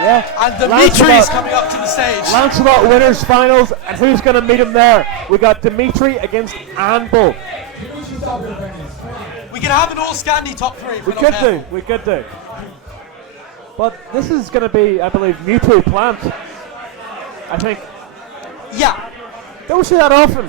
Yeah. And Dmitrii's coming up to the stage. Lancelot winners finals, and who's going to meet him there? We got Dmitrii against Anbil. We can have an all Scandi top 3. We could do. But this is going to be, I believe, Mewtwo Plant. I think. Yeah. Don't see that often.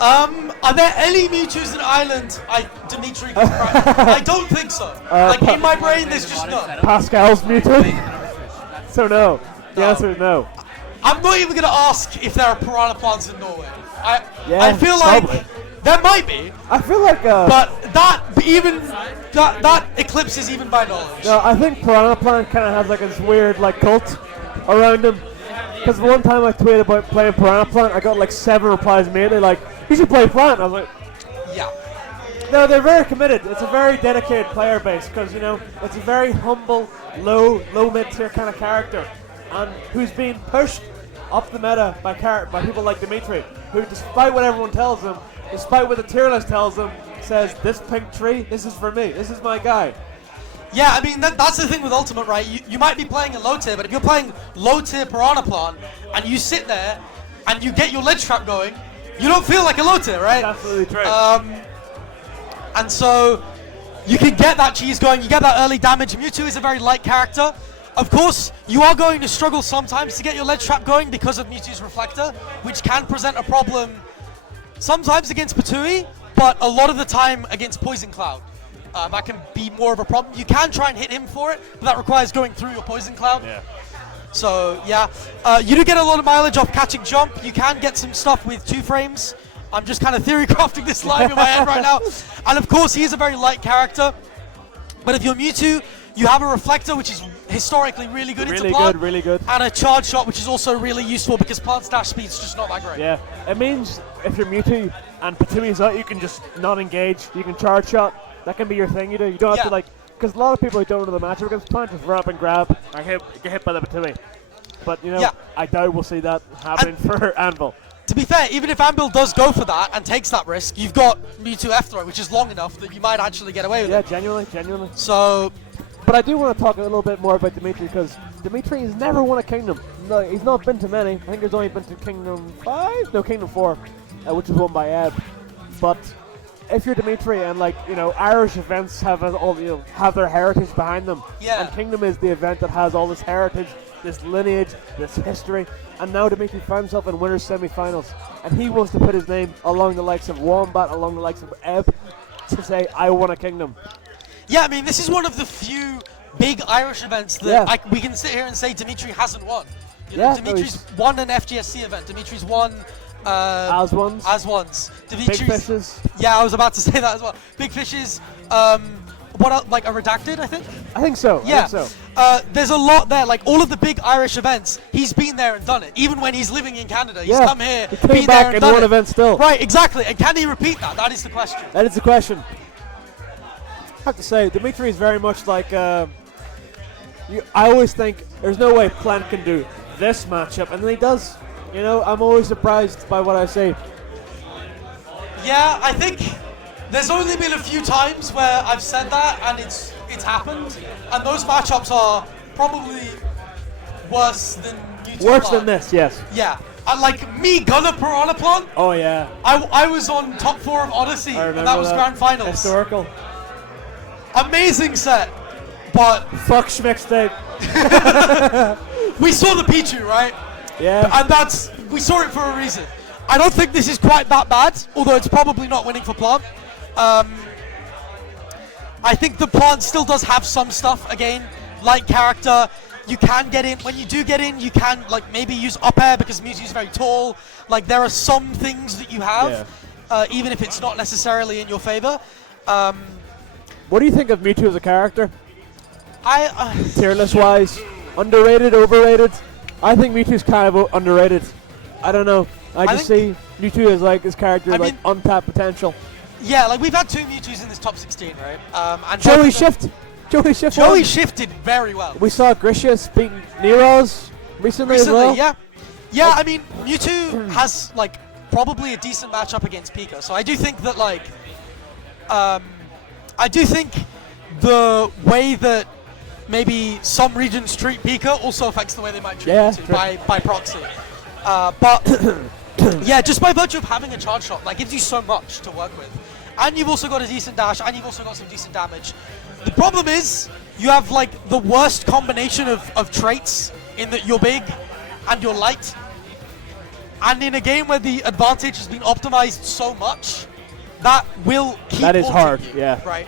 Are there any Mewtwo's in Ireland Dmitrii can crack? I don't think so. In my brain, there's just none. Pascal's Mewtwo? So no. The answer is no. I'm not even going to ask if there are piranha plants in Norway. I feel like there might be. I feel like but that eclipses even my knowledge. No, I think Piranha Plant kind of has like this weird like cult around him. Because one time I tweeted about playing Piranha Plant, I got like 7 replies immediately like, you should play Plant. I was like, yeah. No, they're very committed. It's a very dedicated player base because, you know, it's a very humble, low mid-tier kind of character, and who's being pushed up the meta by people like Dmitrii, who, despite what everyone tells them, despite what the tier list tells them, says, this pink tree, this is for me, this is my guy. Yeah, I mean, that's the thing with Ultimate, right? You might be playing a low tier, but if you're playing low tier Piranha Plant, and you sit there, and you get your ledge trap going, you don't feel like a low tier, right? That's absolutely true. And so, you can get that cheese going, you get that early damage. Mewtwo is a very light character. Of course, you are going to struggle sometimes to get your ledge trap going because of Mewtwo's Reflector, which can present a problem sometimes against Patui, but a lot of the time against Poison Cloud. That can be more of a problem. You can try and hit him for it, but that requires going through your Poison Cloud. Yeah. So, yeah. You do get a lot of mileage off catching Jump. You can get some stuff with 2 frames. I'm just kind of theory crafting this live in my head right now. And of course, he is a very light character. But if you're Mewtwo, you have a Reflector, which is historically really good into Plant. Really good. And a Charge Shot, which is also really useful because Plant's dash speed is just not that great. Yeah, it means if you're Mewtwo and Patui's out, you can just not engage. You can Charge Shot. That can be your thing you do. You don't have to, like, because a lot of people who don't know the matchup against Plant just run up and grab and get hit by the Patui. But, you know, I doubt we'll see that happening for Anbil. To be fair, even if Anbil does go for that and takes that risk, you've got Mewtwo F-Throw, which is long enough that you might actually get away with it. Yeah, genuinely. So, but I do want to talk a little bit more about Dmitrii, because Dmitrii has never won a Kingdom. No, he's not been to many. I think he's only been to Kingdom 5? No, Kingdom 4, which was won by Ebb. But if you're Dmitrii and, like, you know, Irish events have have their heritage behind them, and Kingdom is the event that has all this heritage, this lineage, this history, and now Dmitrii finds himself in winners semi-finals, and he wants to put his name along the likes of Wombat, along the likes of Ebb, to say, I won a Kingdom. Yeah, I mean, this is one of the few big Irish events that we can sit here and say Dmitrii hasn't won. You know, Dmitrii's won an FGSC event. Dmitrii's won As ones. Dmitrii's, Big Fishes. Yeah, I was about to say that as well. Big Fishes. What else, like a Redacted, I think? I think so. Yeah. There's a lot there. Like all of the big Irish events, he's been there and done it. Even when he's living in Canada, he's come here, been there and done it. Event still. Right, exactly. And can he repeat that? That is the question. That is the question. I have to say, Dmitrii is very much like. I always think there's no way Plant can do this matchup, and then he does. You know, I'm always surprised by what I see. Yeah, I think there's only been a few times where I've said that, and it's happened, and those matchups are probably worse than Mewtwo. Worse than this, yes. Yeah, and like me, Gunner Piranha Plant. Oh yeah. I was on top 4 of Odyssey, and that was grand finals. Historical. Amazing set, but fuck Schmickstead. We saw the Pichu, right? Yeah. And we saw it for a reason. I don't think this is quite that bad, although it's probably not winning for Plant. I think the Plant still does have some stuff, again, like character. You can get in. When you do get in, you can like maybe use up air because Mewtwo is very tall. Like there are some things that you have, even if it's not necessarily in your favor. What do you think of Mewtwo as a character? Tier list wise, underrated, overrated? I think Mewtwo's kind of underrated. I don't know. I just see Mewtwo as like his character, like untapped potential. Yeah, like we've had 2 Mewtwo's in this top 16, right? And Joey shifted very well. We saw Grishas beat Nero's recently as well. Yeah. Yeah, I mean, Mewtwo has like probably a decent matchup against Pika, so I do think that like, I do think the way that maybe some regions treat Pika also affects the way they might treat Mewtwo by proxy. But yeah, just by virtue of having a charge shot, that gives you so much to work with. And you've also got a decent dash, and you've also got some decent damage. The problem is, you have like the worst combination of traits in that you're big and you're light. And in a game where the advantage has been optimized so much, that will keep That is ulting hard, you, yeah. Right?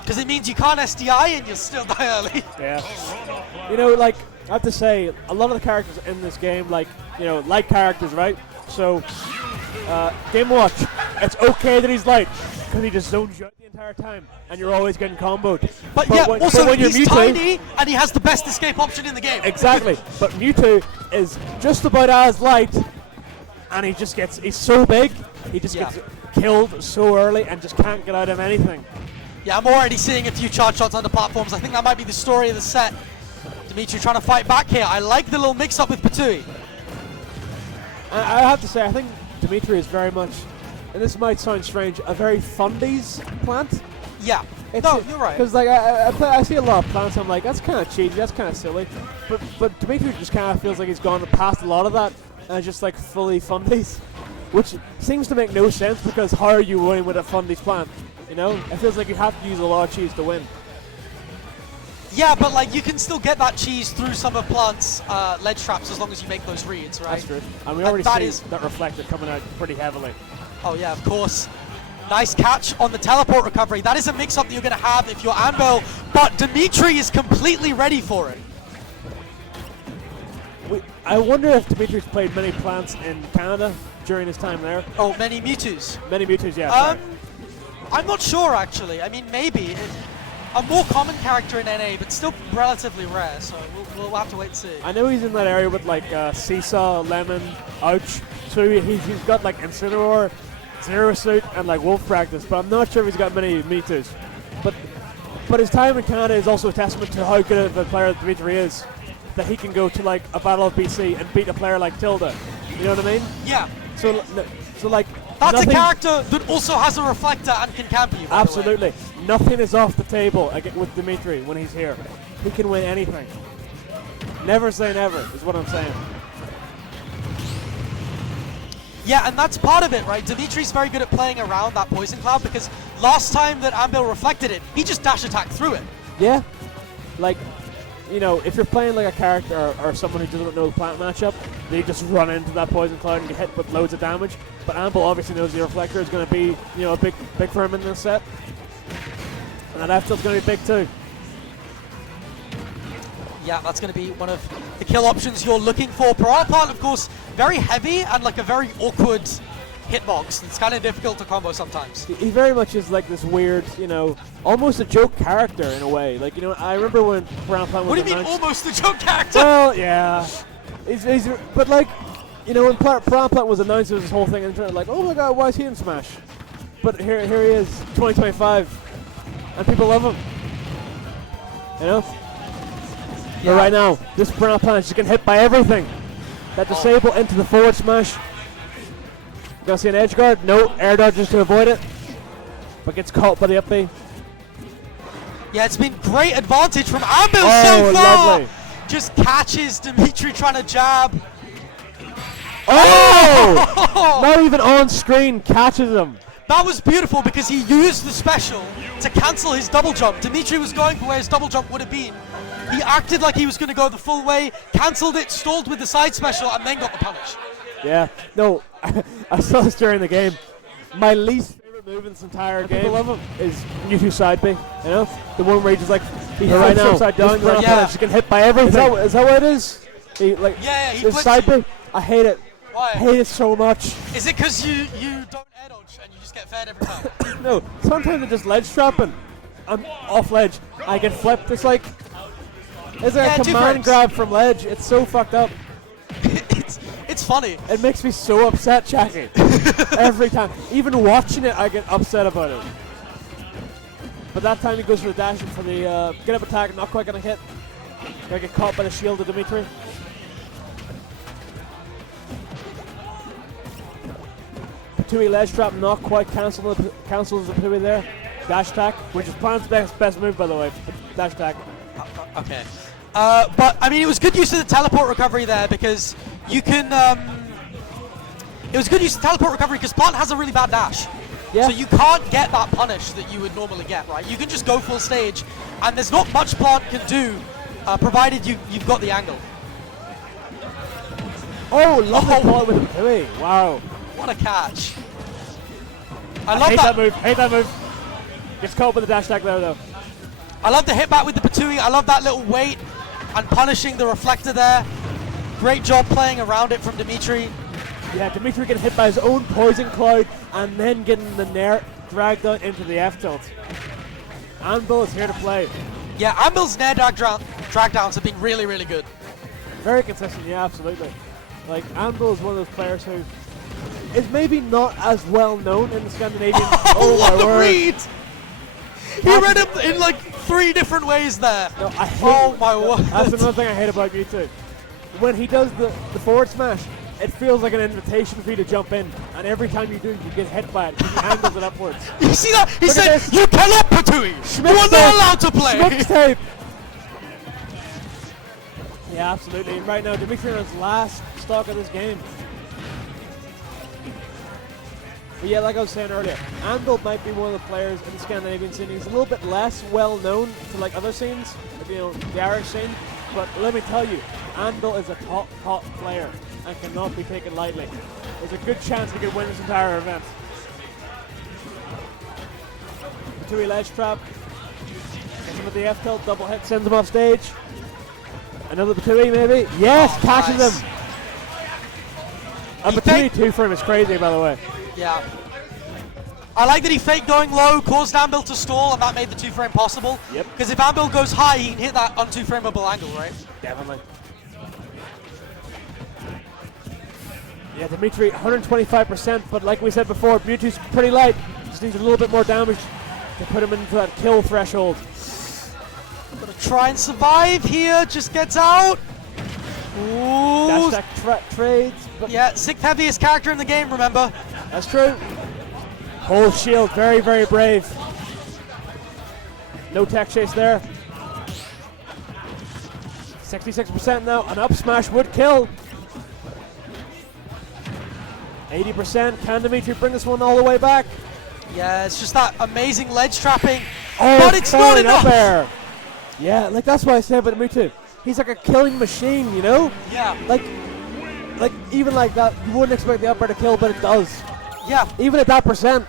Because it means you can't SDI and you'll still die early. Yeah. You know, like, I have to say, a lot of the characters in this game, like, you know, light characters, right? So, Game Watch, it's okay that he's light, because he just zones you out the entire time, and you're always getting comboed. But yeah, also when you're he's Mewtwo, tiny, and he has the best escape option in the game. Exactly. But Mewtwo is just about as light, and he just gets, he's so big, he just gets killed so early and just can't get out of anything. Yeah, I'm already seeing a few charge shots under platforms. I think that might be the story of the set. Dmitrii trying to fight back here. I like the little mix-up with Ptui. I have to say, I think Dmitrii is very much, and this might sound strange, a very fundies plant. Yeah. It's No, you're right. Because like I see a lot of plants, I'm like, that's kind of cheesy, that's kind of silly. But Dmitrii just kind of feels like he's gone past a lot of that and is just like fully fundies, which seems to make no sense because how are you winning with a fundies plant? You know, it feels like you have to use a lot of cheese to win. Yeah, but like you can still get that cheese through some of Plant's ledge traps as long as you make those reads, right? That's true. And we already see that reflector coming out pretty heavily. Oh yeah, of course. Nice catch on the teleport recovery. That is a mix-up that you're going to have if you're Anbil, but Dmitrii is completely ready for it. I wonder if Dmitrii's played many plants in Canada during his time there. Oh, many Mewtwo's. Many Mewtwo's, yeah. Sorry. I'm not sure actually. I mean, maybe. A more common character in NA, but still relatively rare, so we'll have to wait and see. I know he's in that area with like Seesaw, Lemon, Ouch, so he's got like Incineroar, Zero Suit, and like Wolf Practice, but I'm not sure if he's got many Mewtwo's. But his time in Canada is also a testament to how good of a player Dmitrii is, that he can go to like a Battle of BC and beat a player like Tilda. You know what I mean? Yeah. So like, that's a character that also has a reflector and can camp you. Absolutely. Nothing is off the table with Dmitrii when he's here. He can win anything. Never say never is what I'm saying. Yeah, and that's part of it, right? Dmitrii's very good at playing around that poison cloud because last time that Anbil reflected it, he just dash attacked through it. Yeah. Like, you know, if you're playing like a character or someone who doesn't know the plant matchup, they just run into that poison cloud and get hit with loads of damage. But Anbil obviously knows the reflector is going to be, you know, a big for him in this set. And that F tilt's going to be big too. Yeah, that's going to be one of the kill options you're looking for. Piranha Plant, of course, very heavy and like a very awkward hitbox. It's kind of difficult to combo sometimes. He very much is like this weird, you know, almost a joke character in a way. Like, you know, I remember when Piranha Plant was What do you mean almost a joke character? Well, yeah. But like, you know, when Piranha Plant was announced, it was this whole thing, and like, oh my god, why is he in Smash? But here he is, 2025, and people love him. You know? Yeah. But right now, this Piranha Plant is just getting hit by everything. That disable into the forward smash. Gonna see an edge guard? No, air dodges to avoid it. But gets caught by the up B. Yeah, it's been great advantage from Anbil so far. Lovely. Just catches Dmitrii trying to jab. Oh! Not even on screen, catches him. That was beautiful because he used the special to cancel his double jump. Dmitrii was going for where his double jump would have been. He acted like he was going to go the full way, cancelled it, stalled with the side special, and then got the punish. Yeah, no, I saw this during the game. My least favorite move in this entire game is Mewtwo side B. You know, the one where he just like he's right now upside down, just getting hit by everything. Is that what it is? He side B. I hate it. Why? I hate it so much. Is it because you don't air dodge and you just get fed every time? No, sometimes I'm just ledge trapping. I'm off ledge. I get flipped. It's like a command grab from ledge. It's so fucked up. It's funny. It makes me so upset, Jackie. Every time. Even watching it, I get upset about it. But that time he goes for the dash for the get up attack, not quite gonna hit. Gonna get caught by the shield of Dmitrii. Ptui ledge trap, not quite cancels the Ptui there. Dash attack, which is Plant's best move, by the way. dash attack. Okay. But, I mean, it was good use of the teleport recovery there because you can... it was good use of teleport recovery because Plant has a really bad dash. Yeah. So you can't get that punish that you would normally get, right? You can just go full stage, and there's not much Plant can do, provided you've got the angle. Oh, lovely ball with Louis. Wow. What a catch. I love hate that move. Hate that move. Gets caught with the dash attack there, though. I love the hit back with the Patui. I love that little wait and punishing the reflector there. Great job playing around it from Dmitrii. Yeah, Dmitrii getting hit by his own poison cloud and then getting the nair dragged out into the F tilt. Anbil is here to play. Yeah, Anbil's nair drag downs have been really, really good. Very consistent, yeah, absolutely. Like, Anbil is one of those players who is maybe not as well known in the Scandinavian. Oh, my what a word. read! He read him in like 3 different ways there. No, I hate oh my word. That's another thing I hate about Mewtwo. When he does the forward smash, it feels like an invitation for you to jump in, and every time you do, you get hit by it because he angles it upwards. You see that? He Look at said, this. you cannot Patui! You are not allowed to play! Schmuck's tape! Yeah, absolutely. And right now, Dmitrii on his last stock of this game. But yeah, like I was saying earlier, Anbil might be one of the players in the Scandinavian scene. He's a little bit less well known to like other scenes, like, you know, the Irish scene. But let me tell you, Anbil is a top player and cannot be taken lightly. There's a good chance he could win this entire event. Patui ledge trap. Hits him with the F tilt, double hit, sends him off stage. Another Patui maybe. Yes, catches nice. him. A Patui 2 frame is crazy, by the way. Yeah. I like that he faked going low, caused Anbil to stall, and that made the 2 frame possible. Yep. Because if Anbil goes high, he can hit that on 2 frameable angle, right? Definitely. Yeah, Dmitrii 125%, but like we said before, Mewtwo's pretty light. Just needs a little bit more damage to put him into that kill threshold. Gonna try and survive here, just gets out. Ooh. Dash attack trades. But yeah, 6th heaviest character in the game, remember? that's true. Hold shield, very, very brave. No tech chase there. 66% now, an up smash would kill. 80%, can Dmitrii bring this one all the way back? Yeah, it's just that amazing ledge trapping, Oh, but it's not enough. Up air. Yeah, like that's what I said about Mewtwo. He's like a killing machine, you know? Yeah. Like even like that, you wouldn't expect the up air to kill, but it does. Yeah. Even at that percent.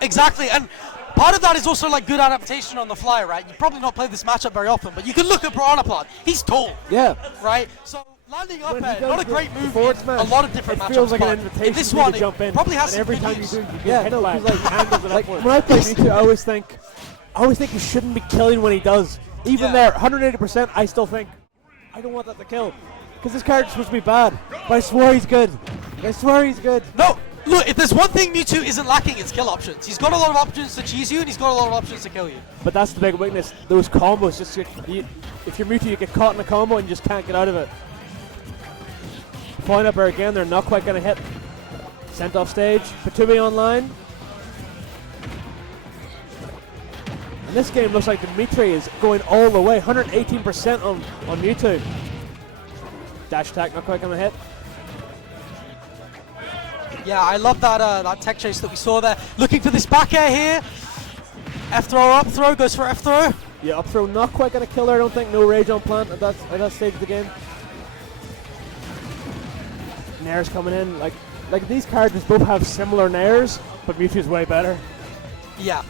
Exactly, and part of that is also like good adaptation on the fly, right? You probably not play this matchup very often, but you can look at Piranha Plant. He's tall, Yeah. right? So landing up When he air, does not a the great move forward in smash, a lot of different it matchups. feels like an but invitation in this for you one, to jump in. it probably has and some every good time use. you do, you get Yeah. hit by it. Like, handles it upwards. When I play Mewtwo, I always think he shouldn't be killing when he does. Even Yeah. there, 180%, I still think, I don't want that to kill. Because this character's supposed to be bad. But I swear he's good. I swear he's good. No, look, if there's one thing Mewtwo isn't lacking, it's kill options. He's got a lot of options to cheese you, and he's got a lot of options to kill you. But that's the big weakness. Those combos, just if you're Mewtwo, you get caught in a combo and you just can't get out of it. Flying up air again, they're not quite going to hit. Sent off stage. Patui online. And this game looks like Dmitrii is going all the way. 118% on Mewtwo. Dash attack, not quite going to hit. Yeah, I love that that tech chase that we saw there. Looking for this back air here. F throw or up throw, goes for F throw. Yeah, up throw not quite going to kill her, I don't think. No rage on plant at that stage of the game. Nair's coming in. Like these characters both have similar nairs, but Mewtwo's way better. Yeah.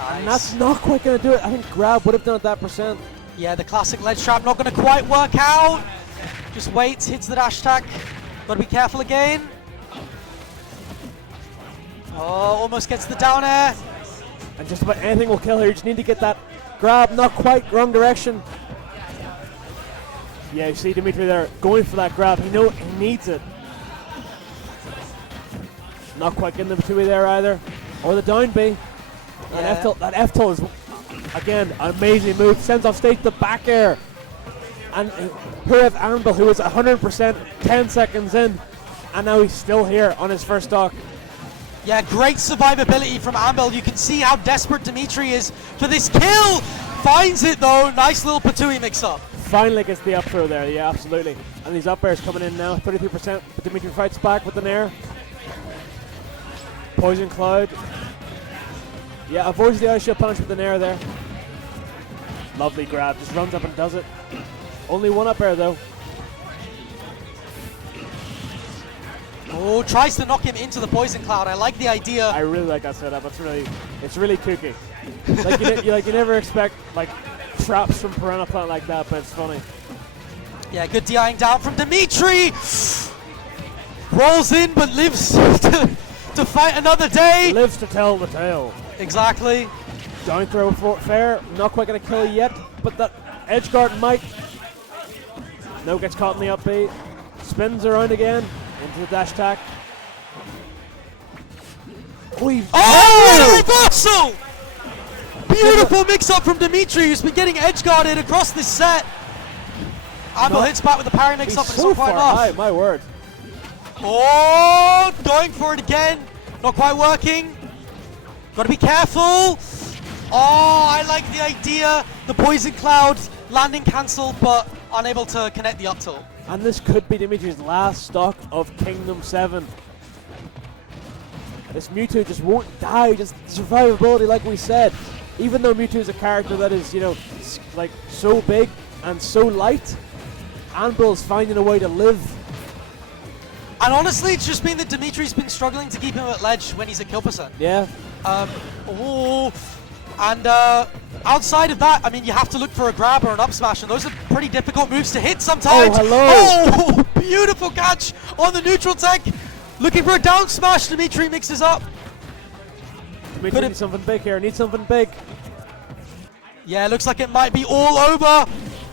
And Nice. that's not quite going to do it. I think grab would have done it that percent. Yeah, the classic ledge trap not going to quite work out. Just waits, hits the dash attack. Got to be careful again. Oh, almost gets the down air. And just about anything will kill her. You just need to get that grab, not quite, wrong direction. Yeah, you see Dmitrii there going for that grab. He needs it. Not quite getting the Patui there either. Or the down B. Yeah. That F tilt is, again, an amazing move. Sends off stage the back air. And here we have Anbil, who was 100% 10 seconds in. And now he's still here on his first stock. Yeah, great survivability from Anbil. You can see how desperate Dmitrii is for this kill. Finds it though. Nice little Patui mix-up. Finally gets the up throw there, yeah, absolutely. And these up airs coming in now, 33%, but Dmitrii fights back with the nair. Poison Cloud. Yeah, avoids the ice shield punch with the nair there. Lovely grab, just runs up and does it. Only one up air though. Oh, tries to knock him into the poison cloud. I like the idea. I really like that setup. It's really kooky. Like you never expect like traps from Piranha Plant like that, but it's funny. Yeah, good DIing down from Dmitrii. Rolls in, but lives to fight another day. Lives to tell the tale. Exactly. Down throw for fair. Not quite gonna kill yet, but that edge guard might. No, gets caught in the up B. Spins around again into the dash attack. Oh, reversal! Beautiful mix-up from Dmitrii, who's been getting edge-guarded across this set. Anbil hits back with the parry mix-up, but it's not quite enough. High, my word. Oh, going for it again. Not quite working. Got to be careful. Oh, I like the idea. The poison cloud landing cancelled, but unable to connect the up tilt. And this could be Dmitrii's last stock of Kingdom 7. This Mewtwo just won't die, just survivability like we said. Even though Mewtwo is a character that is, like so big and so light, Anbil's finding a way to live. And honestly, it's just been that Dmitrii's been struggling to keep him at ledge when he's at kill percent. Yeah. And outside of that, I mean, you have to look for a grab or an up smash, and those are pretty difficult moves to hit sometimes. Oh, hello. Oh, beautiful catch on the neutral tech. Looking for a down smash. Dmitrii mixes up. Dmitrii needs something big here. Needs something big. Yeah, looks like it might be all over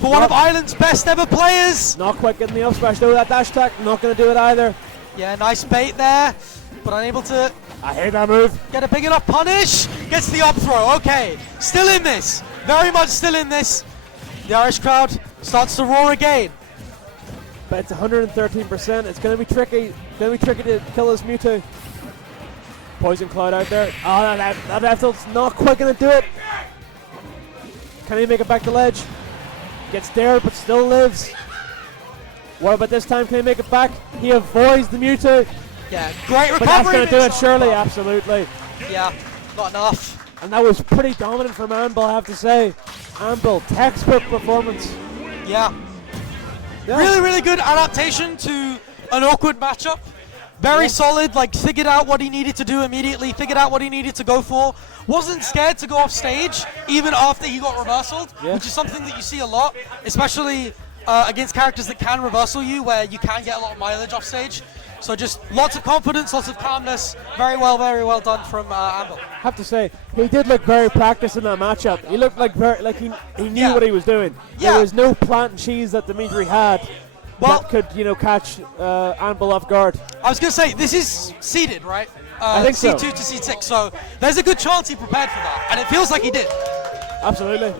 for one of Ireland's best ever players. Not quite getting the up smash though. That dash attack, not going to do it either. Yeah, nice bait there, but unable to. I hate that move. Get a big enough punish. Gets the up throw. Okay, still in this. Very much still in this. The Irish crowd starts to roar again. But it's 113%. It's going to be tricky. Going to be tricky to kill this Mewtwo. Poison Cloud out there. Oh, that F tilt's not quite going to do it. Can he make it back to ledge? Gets there, but still lives. What about this time? Can he make it back? He avoids the Mewtwo. Yeah, great recovery. But that's going to do it, surely. Absolutely. Yeah, not enough. And that was pretty dominant from Anbil, I have to say. Anbil, textbook performance. Yeah. Really, really good adaptation to an awkward matchup. Very solid, like figured out what he needed to do immediately, figured out what he needed to go for. Wasn't scared to go off stage, even after he got reversaled, which is something that you see a lot, especially against characters that can reversal you, where you can get a lot of mileage off stage. So just lots of confidence, lots of calmness. Very well done from Anbil. I have to say, he did look very practiced in that matchup. He looked like he knew what he was doing. There was no plant and cheese that Dmitrii had that could, catch Anbil off guard. I was going to say, this is seeded, right? I think C2 to C6, so there's a good chance he prepared for that, and it feels like he did. Absolutely.